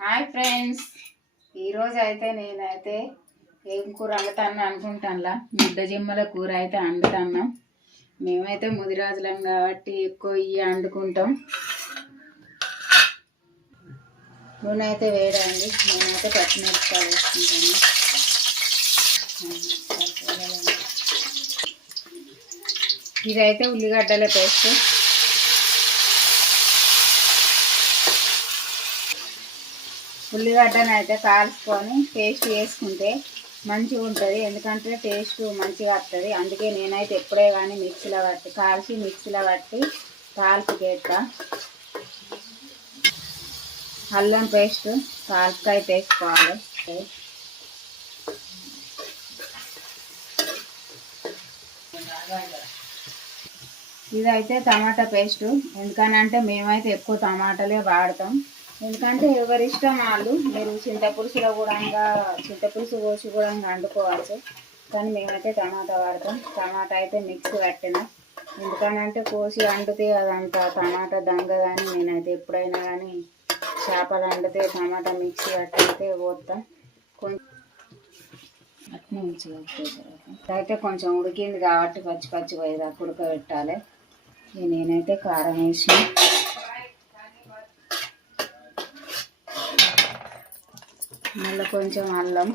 Hi friends, ఈరోజు అయితే నేనైతే ఏం కూర వండుతాను అనుకుంటానులా. ముద్ద జిమ్మల కూర అయితే వండుతాను. మేమైతే ముదిరాజులం కాబట్టి ఎక్కువ ఇవి వండుకుంటాం. నూనె అయితే వేడండి. నేనైతే పచ్చిమిరపకాయలు వేసుకుంటాను. ఇదైతే ఉల్లిగడ్డల పేస్ట్. ఉల్లిగడ్డను అయితే కాల్చుకొని పేస్ట్ వేసుకుంటే మంచిగా ఉంటుంది, ఎందుకంటే టేస్ట్ మంచిగా వస్తుంది. అందుకే నేనైతే ఎప్పుడే కానీ మిక్సీలో పట్టి కాల్చి మిక్సీలో పట్టి తాల్పుకేస్తా. అల్లం పేస్ట్ తాల్పుకాయ వేసుకోవాలి. ఇదైతే టమాటా పేస్ట్. ఎందుకనంటే మేమైతే ఎక్కువ టమాటాలే వాడతాం. ఎందుకంటే ఎవరిష్టం వాళ్ళు. మీరు చింతపులుసులో కూడా చింతపులుసు కోసి కూడా వండుకోవచ్చు, కానీ మేమైతే టమాటా వాడతాం. టమాటా అయితే మిక్సీ పట్టిన, ఎందుకనంటే కోసి వండితే అదంతా టమాటా దంగ. కానీ నేనైతే ఎప్పుడైనా కానీ చేపలు వండితే టమాటా మిక్సీ పట్టితే పోతాం. కొంచెం అట్నే అయితే కొంచెం ఉడికింది కాబట్టి పచ్చి పచ్చి పోయేదాకా ఉడకబెట్టాలి. నేనైతే కారం వేసి మళ్ళీ కొంచెం అల్లం,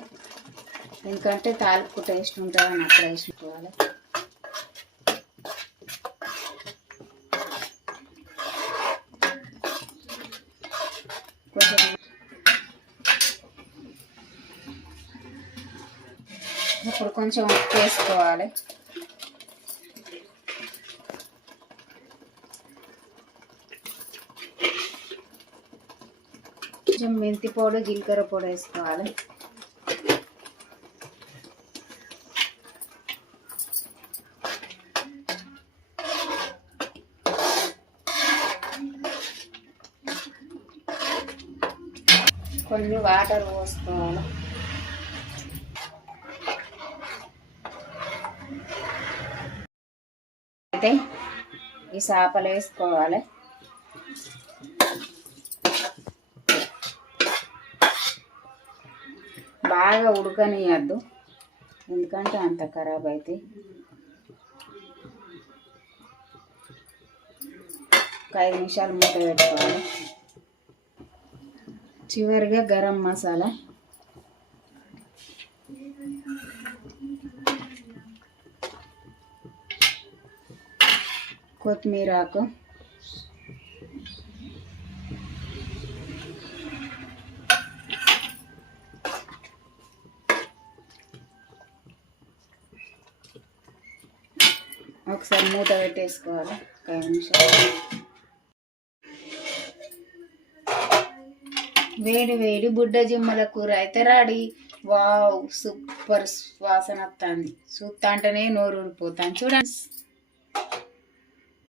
ఎందుకంటే తాలింపు టేస్ట్ ఉంటుందని అక్కడ వేసుకోవాలి. కొంచెం ఇప్పుడు కొంచెం ఉప్పు వేసుకోవాలి. కొంచెం మెంతి పొడి, జీలకర్ర పొడి వేసుకోవాలి. కొన్ని వాటర్ పోసుకోవాలి. అయితే ఈ చేపలు వేసుకోవాలి. బాగా ఉడకనియద్దు, ఎందుకంటే అంత ఖరాబ్ అయితే. ఒక 5 నిమిషాలు మూత పెట్టుకోవాలి. చివరిగా గరం మసాలా, కొత్తిమీర ఆకు, ఒకసారి మూత పెట్టేసుకోవాలి. 5 నిమిషాలు. వేడి వేడి బుడ్డ జిమ్మల కూర అయితే రెడీ. వావ్, సూపర్ వాసన వస్తుంది. చూస్తా అంటేనే నోరు ఊరిపోతాను. చూడండి.